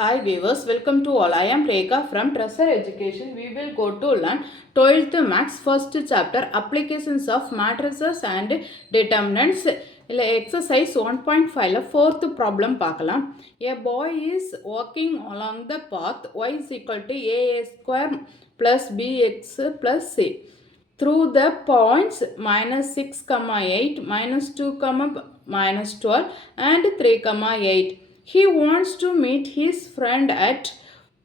Hi viewers, welcome to all. I am Rekha from Treasure Education. We will go to learn 12th Maths first chapter applications of matrices and determinants. Exercise 1.5 fourth problem பார்க்கலாம். A boy is walking along the path y is equal to a square plus bx plus c. Through the points minus 6, 8, minus 2, minus 12 and 3, 8. He wants to meet his friend at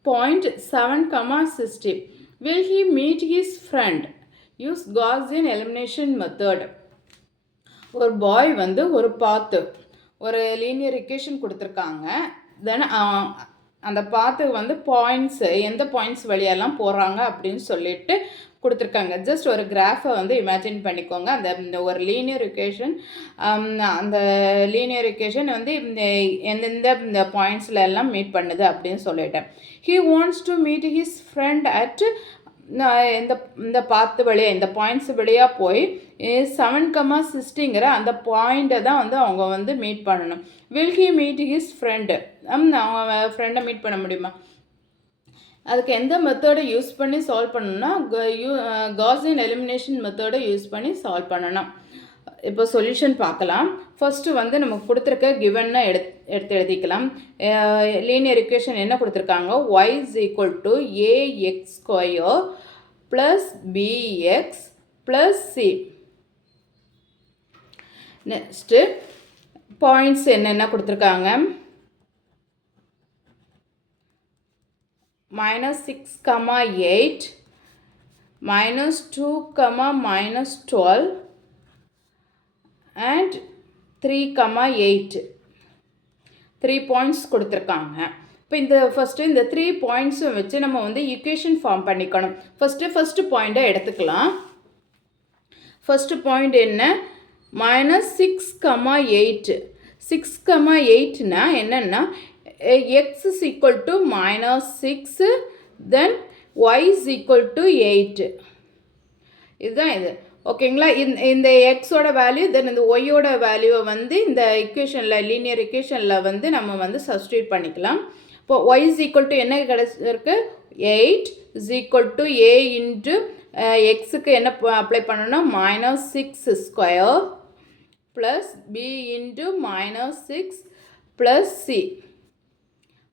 point 7, 60. Will he meet his friend? Use Gaussian elimination method. ஒரு பாய் வந்து ஒரு பாத்து ஒரு linear equation கொடுத்துருக்காங்க. தென் அந்த பாத்துக்கு வந்து points எந்த பாயிண்ட்ஸ் வழியெல்லாம் போகிறாங்க அப்படின்னு சொல்லிட்டு கொடுத்துருக்காங்க. ஜஸ்ட் ஒரு கிராஃபை வந்து இமேஜின் பண்ணிக்கோங்க. அந்த ஒரு லீனியர் இக்குவேஷன், அந்த லீனியர் இக்குவேஷன் வந்து எந்தெந்த பாயிண்ட்ஸில் எல்லாம் மீட் பண்ணுது அப்படின்னு சொல்லிட்டேன். He wants to meet his friend at இந்த பாத்து வழியாக இந்த பாயிண்ட்ஸ் வழியாக போய் 7, 60ங்கிற அந்த பாயிண்ட்டை தான் வந்து அவங்க வந்து மீட் பண்ணணும். Will he meet his friend? அவங்க ஃப்ரெண்டை மீட் பண்ண முடியுமா? அதுக்கு எந்த மெத்தடை யூஸ் பண்ணி சால்வ் பண்ணணும்னா காசியன் எலிமினேஷன் மெத்தடை யூஸ் பண்ணி சால்வ் பண்ணணும். இப்போ சொல்யூஷன் பார்க்கலாம். ஃபஸ்ட்டு வந்து நமக்கு கொடுத்துருக்க கிவன்னா எடுத்து எழுதிக்கலாம். லீனியர் இக்குவேஷன் என்ன கொடுத்துருக்காங்க? y is equal to ax square plus bx plus c. Next points என்னென்ன கொடுத்துருக்காங்க? minus 6, 8, minus 2, minus 12 and 3, 8. 3 points கொடுத்துருக்காங்க. இப்போ இந்த ஃபஸ்ட்டு இந்த 3 பாயிண்ட்ஸும் வச்சு நம்ம வந்து ஈக்குவேஷன் ஃபார்ம் பண்ணிக்கணும். ஃபஸ்ட்டு பாயிண்ட்டை எடுத்துக்கலாம். ஃபஸ்ட்டு பாயிண்ட் என்ன? minus 6, 8. 6, 8னா என்னென்னா x is equal to minus 6, then y is equal to 8. இதுதான் இது. ஓகேங்களா? இந்த எக்ஸோட வேல்யூ தென் இந்த ஒய்யோட வேல்யூவை வந்து இந்த இக்குவேஷனில் லீனியர் இக்குவேஷனில் வந்து நம்ம வந்து சப்ஸ்டியூட் பண்ணிக்கலாம். இப்போ y is equal to என்ன கிடைச்சிருக்கு? 8 is equal to a into எக்ஸுக்கு என்ன அப்ளை பண்ணணும்னா minus 6 square plus b into minus 6 plus c.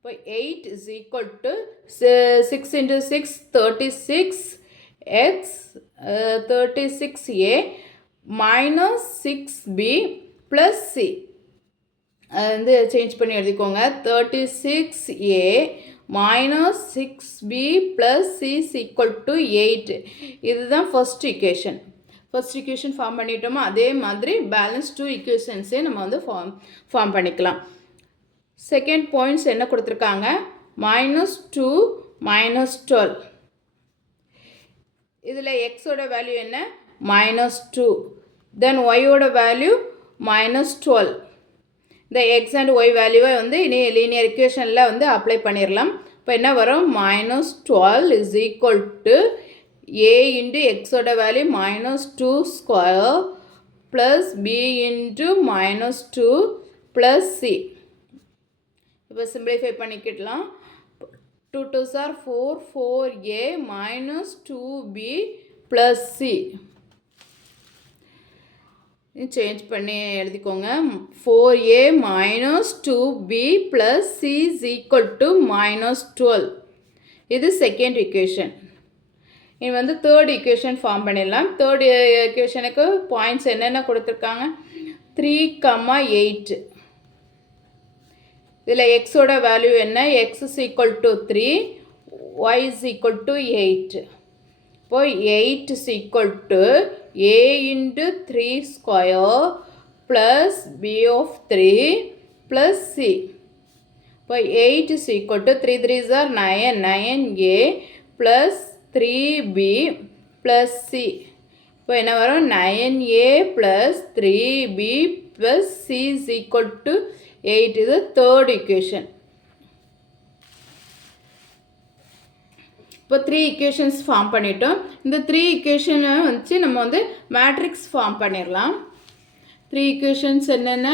இப்போ 8 is equal to 6 into 6 36 x 36a minus 6b plus c. வந்து சேஞ்ச் பண்ணி எழுதிக்கோங்க. 36a minus 6b plus c is equal to 8. இதுதான் first equation. First equation form பண்ணிட்டோமா? அதே மாதிரி balance 2 இக்குவேஷன்ஸே நம்ம வந்து ஃபார்ம் பண்ணிக்கலாம். செகண்ட் பாயிண்ட்ஸ் என்ன கொடுத்துருக்காங்க? minus 2, minus 12. இதில் எக்ஸோட வேல்யூ என்ன? minus 2. தென் ஒய்யோட வேல்யூ minus 12. இந்த எக்ஸ் அண்ட் ஒய் வேல்யூவை வந்து இனி லீனியர் இக்குவேஷனில் வந்து அப்ளை பண்ணிடலாம். இப்போ என்ன வரும்? minus 12 is equal to a into எக்ஸோட value minus 2 square plus b into minus 2 plus c. இப்போ சிம்பிளிஃபை பண்ணிக்கிடலாம். 2 2s are 4, 4a minus 2b plus c. Change பண்ணி எழுதிக்கோங்க. 4a minus 2b plus c is equal to minus 12. இது second equation. இது வந்து third equation form பண்ணிடலாம். Third இக்குவேஷனுக்கு points என்னென்ன கொடுத்துருக்காங்க? 3, 8. இதில் எக்ஸோட வேல்யூ என்ன? x is equal to 3, y is equal to 8. இப்போ 8 is equal to a into 3 square plus b of 3 plus c. இப்போ 8 is equal to 3 3s are 9, 9a plus 3b plus c. இப்போ என்ன வரும்? 9a plus 3b plus c is equal to 8. இது third equation. இப்போ 3 equations form பண்ணிட்டோம். இந்த 3 இக்குவேஷனை வச்சு நம்ம வந்து மேட்ரிக்ஸ் ஃபார்ம் பண்ணிடலாம். 3 இக்குவேஷன்ஸ் என்னென்ன?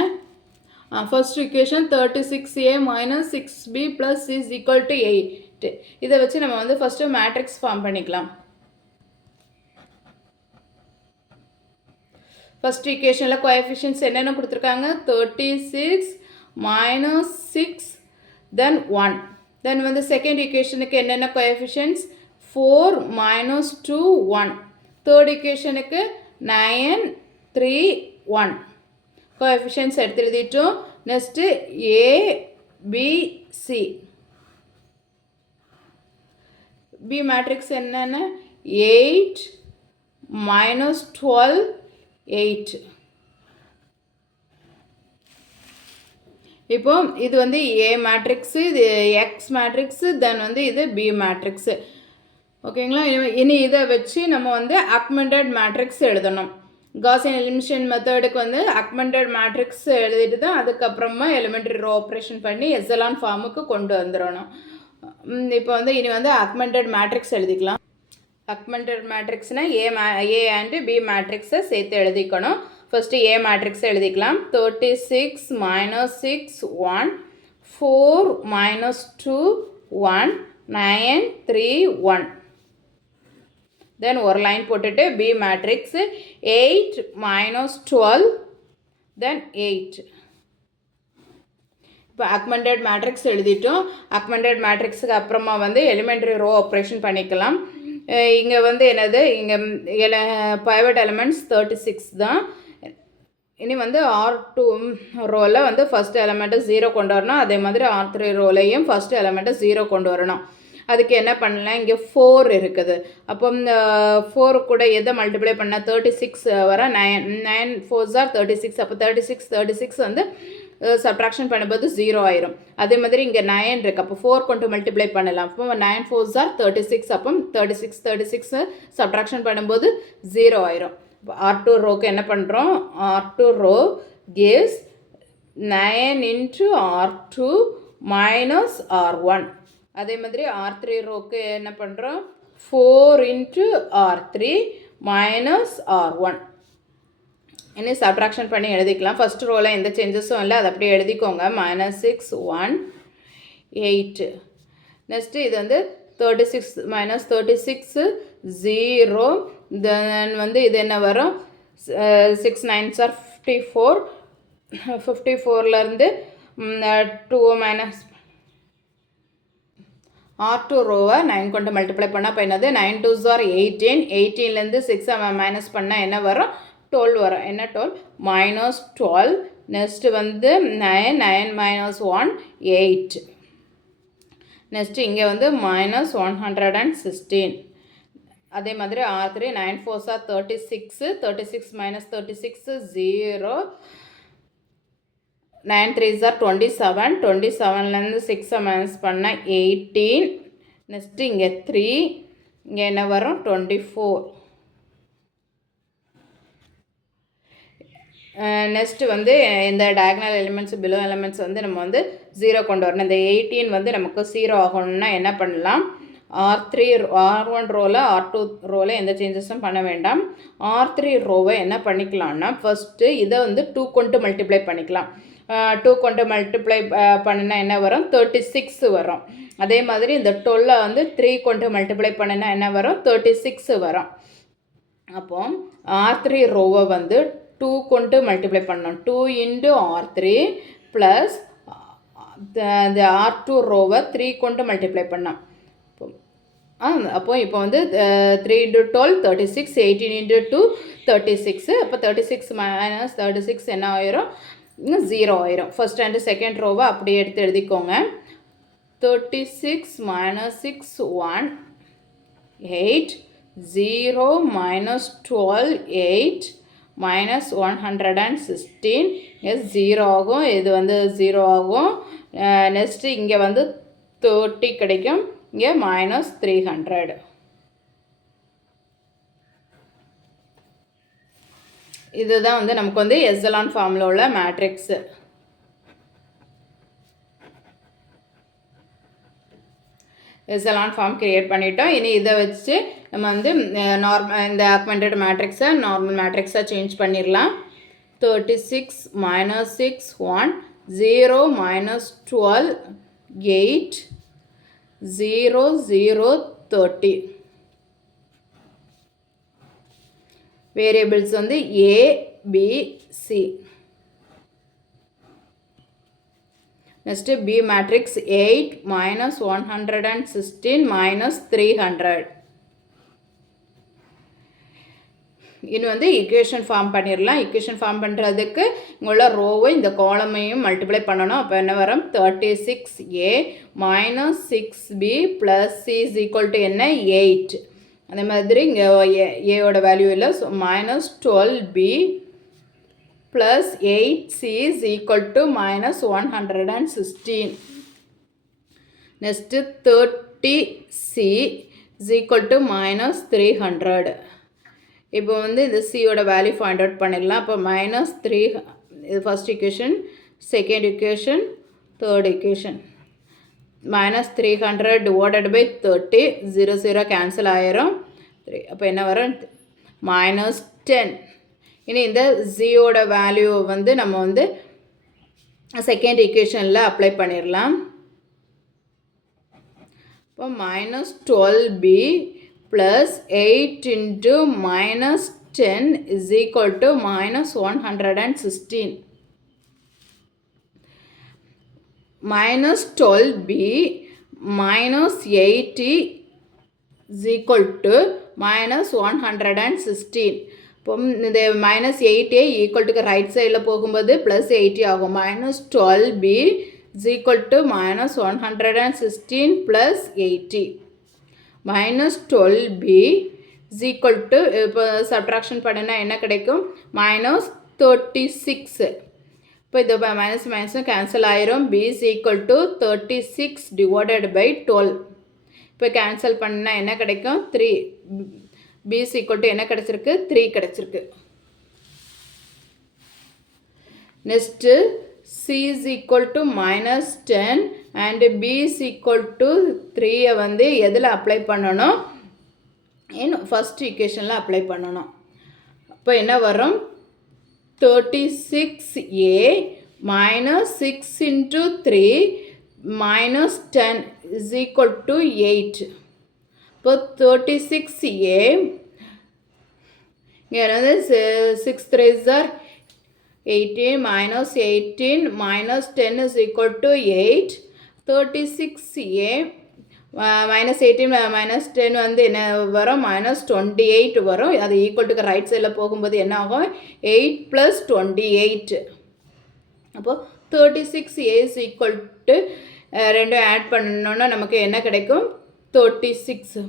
First equation 36a minus 6b plus c is equal to 8. இதை வச்சு நம்ம வந்து ஃபஸ்ட்டு மேட்ரிக்ஸ் ஃபார்ம் பண்ணிக்கலாம். ஃபர்ஸ்ட் ஈக்குவேஷனில் கோஎஃபிஷியன்ட்ஸ் என்னென்ன கொடுத்துருக்காங்க, 36 minus 6 then 1. தென் வந்து செகண்ட் ஈக்குவேஷனுக்கு என்னென்ன கோஎஃபிஷியன்ட்ஸ், 4 minus 2 1. தேர்ட் ஈக்குவேஷனுக்கு 9 3 1. கோஎஃபிஷியன்ட்ஸ் எடுத்து எழுதிட்டோம். நெக்ஸ்ட்டு ஏ பி சி. பி மேட்ரிக்ஸ் என்னென்ன, 8 minus 12 8. இப்போ இது வந்து ஏ மேட்ரிக்ஸு, இது எக்ஸ் மேட்ரிக்ஸு, தென் வந்து இது பி மேட்ரிக்ஸு. ஓகேங்களா. இனி இதை வச்சு நம்ம வந்து ஆக்மெண்டட் மேட்ரிக்ஸ் எழுதணும். காஸியன் எலிமினேஷன் மெத்தடுக்கு வந்து ஆக்மெண்டட் மேட்ரிக்ஸ் எழுதிட்டு தான் அதுக்கப்புறமா எலிமெண்ட்ரி ரோ ஆப்ரேஷன் பண்ணி எஸ்எலான் ஃபார்முக்கு கொண்டு வந்துடணும். இப்போ வந்து இனி வந்து ஆக்மெண்டட் மேட்ரிக்ஸ் எழுதிக்கலாம். ஆக்மெண்டட் மேட்ரிக்ஸ்னால் ஏ அண்டு பி மேட்ரிக்ஸை சேர்த்து எழுதிக்கணும். ஃபஸ்ட்டு ஏ மேட்ரிக்ஸை எழுதிக்கலாம். 36 minus 6 1, 4 minus 2 1, 9 3 1. தென் ஒரு லைன் போட்டுட்டு பி மேட்ரிக்ஸ் 8 minus 12 தென் 8. இப்போ ஆக்மெண்டட் மேட்ரிக்ஸ் எழுதிட்டோம். ஆக்மெண்டட் மேட்ரிக்ஸுக்கு அப்புறமா வந்து எலிமெண்ட்ரி ரோ ஆப்ரேஷன் பண்ணிக்கலாம். இங்கே வந்து என்னது, இங்கே பைவட் எலிமெண்ட்ஸ் 36 தான். இனி வந்து R2 ரோவில் வந்து ஃபஸ்ட் எலிமெண்ட்டை 0 கொண்டு வரணும். அதே மாதிரி R3 ரோலையும் ஃபஸ்ட் எலிமெண்ட்டை 0 கொண்டு வரணும். அதுக்கு என்ன பண்ணலாம், இங்கே 4 இருக்குது. அப்போ இந்த 4 கூட எதை மல்டிப்ளை பண்ணால் 36 வர 9 4s are 36. அப்போ 36 வந்து சப்ட்ராக்ஷன் பண்ணும்போது 0 ஆயிரும். அதே மாதிரி இங்கே 9 இருக்குது. அப்போ 4 கொண்டு மல்டிப்ளை பண்ணலாம். அப்போ 9 4s are 36. அப்போ 36 சப்ட்ராக்ஷன் பண்ணும்போது 0 ஆயிரும். R2 ரோக்கு என்ன பண்ணுறோம், R2 row gives 9 into R2 minus R1. அதே மாதிரி R3 ரோக்கு என்ன பண்ணுறோம், 4 into R3 minus R1. இனி சப்ட்ராக்ஷன் பண்ணி எழுதிக்கலாம். ஃபஸ்ட் ரோவில் எந்த சேஞ்சஸும் இல்லை, அதை அப்படியே எழுதிக்கோங்க. -6 1 8. நெக்ஸ்ட்டு இது வந்து 36 minus 36 0. தென் வந்து இது என்ன வரும், 6 9s are 54. 54லேருந்து 2 மைனஸ் R2 ரோவை 9 கொண்டு மல்டிப்ளை பண்ணால் இப்போ என்னது, 9 2s are 18. 18லேருந்து 6 மைனஸ் பண்ணால் என்ன வரும், 12 வரும். என்ன 12 -12. நெக்ஸ்ட்டு வந்து 9 9 minus 1 8. நெக்ஸ்ட்டு இங்கே வந்து -116. அதே மாதிரி R3 9 4s are 36. 36 minus 36 0. 9 3s are 27. 27லேருந்து 6 minus பண்ணால் 18. நெக்ஸ்ட்டு இங்கே 3. இங்கே என்ன வரும், 24. நெக்ஸ்ட்டு வந்து இந்த டயக்னல் எலிமெண்ட்ஸ் பிலோ எலிமெண்ட்ஸ் வந்து நம்ம வந்து 0 கொண்டு வரணும். இந்த 18 வந்து நமக்கு 0 ஆகணும்னா என்ன பண்ணலாம், R1 ரோவில் R2 ரோவில் எந்த சேஞ்சஸும் பண்ண வேண்டாம். R3 ரோவை என்ன பண்ணிக்கலாம்னா ஃபஸ்ட்டு இதை வந்து 2 கொண்டு மல்டிப்ளை பண்ணிக்கலாம். 2 கொண்டு மல்டிப்ளை பண்ணினா என்ன வரும், 36 வரும். அதே மாதிரி இந்த 12 வந்து 3 கொண்டு மல்டிப்ளை பண்ணினா என்ன வரும், 36 வரும். அப்போ R3 ரோவை வந்து 2 கொண்டு மல்டிப்ளை பண்ணணும். 2 into R3 ப்ளஸ் இந்த R2 ரோவை 3 கொண்டு மல்டிப்ளை பண்ணோம். அப்போ இப்போ வந்து 3 into 12 36. 18 into 2 36. அப்போ 36 minus 36 என்ன ஆயிரும், 0 ஆயிரும். ஃபர்ஸ்ட் அண்ட் செகண்ட் ரோவை அப்படியே எடுத்து எழுதிக்கோங்க. 36 minus 6 1 8. 0 minus 12 8 minus 116. 0 ஆகும். இது வந்து 0 ஆகும். நெக்ஸ்ட்டு இங்கே வந்து 30 கிடைக்கும். இங்கே -300. இதுதான் வந்து நமக்கு வந்து எஸ்எலான் ஃபார்மில் உள்ள மேட்ரிக்ஸு. எஸ்எலான் ஃபார்ம் கிரியேட் பண்ணிட்டோம். இனி இதை வச்சு நம்ம வந்து இந்த ஆக்மெண்டட் மேட்ரிக்ஸை நார்மல் மேட்ரிக்ஸாக சேஞ்ச் பண்ணிடலாம். 36 minus 6 1, 0 minus 12 8 0 0 30 variables வந்து A B C. Next B matrix 8 minus 116 minus 300. இது வந்து equation ஃபார்ம் பண்ணிடலாம். equation ஃபார்ம் பண்ணுறதுக்கு உள்ள ரோவை இந்த காலமையும் மல்டிப்ளை பண்ணணும். அப்போ என்ன வரும் 36A minus 6B plus C is equal to என்ன 8. அதே மாதிரி இங்கே ஏயோட வேல்யூ இல்லை. So minus 12B plus 8C is equal to minus 116. Next 30C is equal to minus 300. இப்போ வந்து இந்த சியோட வேல்யூ ஃபைண்ட் அவுட் பண்ணிடலாம். அப்போ மைனஸ் 3 இது first equation, second equation, third equation. Minus 300 divided by 30 0 0 cancel ஆயிரும் 3. அப்போ என்ன வரும் minus 10. இனி இந்த ஜியோட வேல்யூ வந்து நம்ம வந்து செகண்ட் இக்குவேஷனில் அப்ளை பண்ணிடலாம். இப்போ minus 12B plus 8 into minus 10 is equal to minus 116. Minus 12B minus 80 is equal to minus 116. இப்போ இந்த மைனஸ் 8 ஈக்குவல்ட்டுக்கு ரைட் சைடில் போகும்போது ப்ளஸ் 80 ஆகும். Minus 12B is equal to minus 116 plus 80. minus 12B is equal to இப்போ subtraction பண்ணினா என்ன கிடைக்கும் minus 36. இப்போ இது மைனஸ் மைனஸும் கேன்சல் ஆயிரும். B is equal to 36 divided by 12. இப்போ கேன்சல் பண்ணினா என்ன கிடைக்கும் 3. B is equal to என்ன கிடச்சிருக்கு 3 கிடச்சிருக்கு. Next C is equal to minus 10 and B is equal to 3 வந்து எதில் அப்ளை பண்ணணும் ஃபர்ஸ்ட் ஈக்குவேஷனில் அப்ளை பண்ணணும். அப்போ என்ன வரும் 36A minus 6 into 3 minus 10 is equal to 8. இப்போ 36A இங்கே என்னது 6 3s are 18 minus 18 minus 10 is equal to 8. 36A minus 18 minus 10 வந்து என்ன வரும் minus 28 வரும். அது ஈக்குவல்ட்டுக்கு ரைட் சைடில் போகும்போது என்ன ஆகும் 8 plus 28. அப்போது 36A is equal to ரெண்டும் ஆட் பண்ணணுன்னா நமக்கு என்ன கிடைக்கும் 36.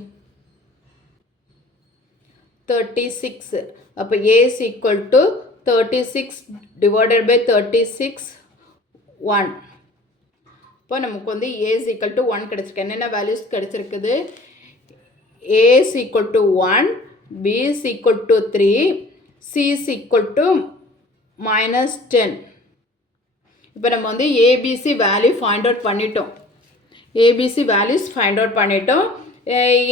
அப்போ A is equal to 36 divided by 36 1. இப்போ நமக்கு வந்து A is equal to 1 கிடச்சிருக்கு. என்னென்ன வேல்யூஸ் கிடச்சிருக்குது A is equal to 1, B is equal to 3, C is equal to minus 10. இப்போ நம்ம வந்து ABC வேல்யூ ஃபைண்ட் அவுட் பண்ணிட்டோம். ABC வேல்யூஸ் ஃபைண்ட் அவுட் பண்ணிட்டோம்.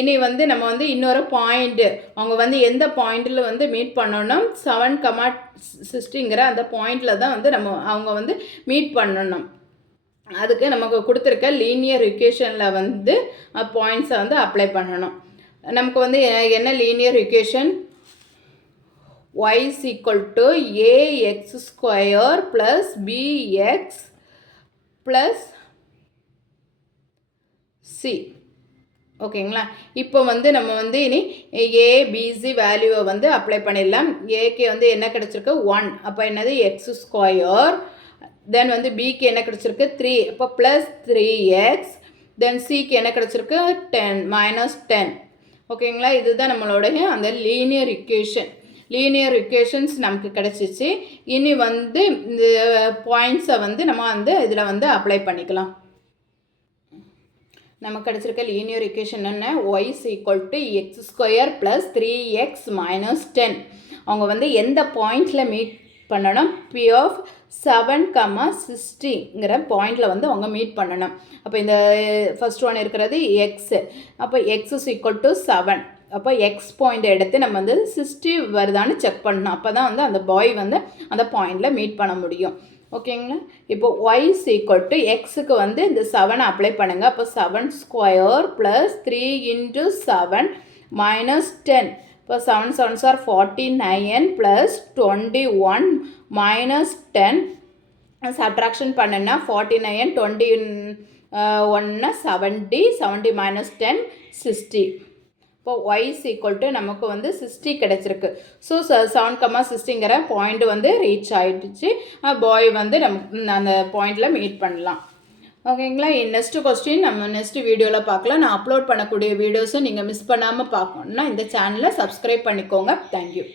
இனி வந்து நம்ம வந்து இன்னொரு பாயிண்ட் அவங்க வந்து எந்த பாயிண்டில் வந்து மீட் பண்ணணும் 7,60ங்கிற அந்த பாயிண்டில் தான் வந்து அவங்க வந்து மீட் பண்ணணும். அதுக்கு நமக்கு கொடுத்துருக்க லீனியர் இக்குவேஷனில் வந்து பாயிண்ட்ஸை வந்து அப்ளை பண்ணணும். நமக்கு வந்து என்ன linear equation y is equal to ax square plus bx plus c. ஓகேங்களா. இப்போ வந்து நம்ம வந்து இனி ஏபிசி வேல்யூவை வந்து அப்ளை பண்ணிடலாம். ஏக்கு வந்து என்ன கிடச்சிருக்கு 1. அப்போ என்னது எக்ஸ் ஸ்கொயர். தென் வந்து பிக்கு என்ன கிடச்சிருக்கு 3. அப்போ ப்ளஸ் 3x. தென் சிக்கு என்ன கிடச்சிருக்கு 10 minus 10. ஓகேங்களா. இதுதான் நம்மளுடைய அந்த லீனியர் இக்குவேஷன். லீனியர் இக்குவேஷன்ஸ் நமக்கு கிடச்சிச்சு. இனி வந்து இந்த பாயிண்ட்ஸை வந்து நம்ம வந்து இதில் வந்து அப்ளை பண்ணிக்கலாம். நமக்கு கிடச்சிருக்க லீனியர் இக்குவேஷன் என்ன y is equal to x square plus 3x minus 10. அவங்க வந்து எந்த பாயிண்டில் மீட் பண்ணணும் P of 7,60ங்கிற பாயிண்டில் வந்து அவங்க மீட் பண்ணணும். அப்போ இந்த ஃபர்ஸ்ட் ஒன் இருக்கிறது x. அப்போ x is equal to 7. அப்போ எக்ஸ் பாயிண்ட் எடுத்து நம்ம வந்து 60 வருதான்னு செக் பண்ணணும். அப்போ தான் வந்து அந்த பாய் வந்து அந்த பாயிண்டில் மீட் பண்ண முடியும். ஓகேங்களா. இப்போ y is equal to xக்கு வந்து இந்த 7 அப்ளை பண்ணுங்க. அப்போ 7 ஸ்கொயர் ப்ளஸ் 3 இன்ட்டு 7 மைனஸ் 10. இப்போ 7 7s are 49 plus 21 minus 10 subtraction பண்ணுன்னா 49 21 70 70 மைனஸ் 10 60. இப்போ y is equal to நமக்கு வந்து 60 கிடச்சிருக்கு. ஸோ 7,60ங்கிற பாயிண்ட் வந்து ரீச் ஆகிடுச்சு. பாய் வந்து நம்ம அந்த பாயிண்டில் மீட் பண்ணலாம். ஓகேங்களா. நெக்ஸ்ட்டு கொஸ்டின் நம்ம நெக்ஸ்ட் வீடியோவில் பார்க்கலாம். நான் அப்லோட் பண்ணக்கூடிய வீடியோஸை நீங்கள் மிஸ் பண்ணாமல் பார்க்கணுன்னா இந்த சேனலை சப்ஸ்கிரைப் பண்ணிக்கோங்க. தேங்க்யூ.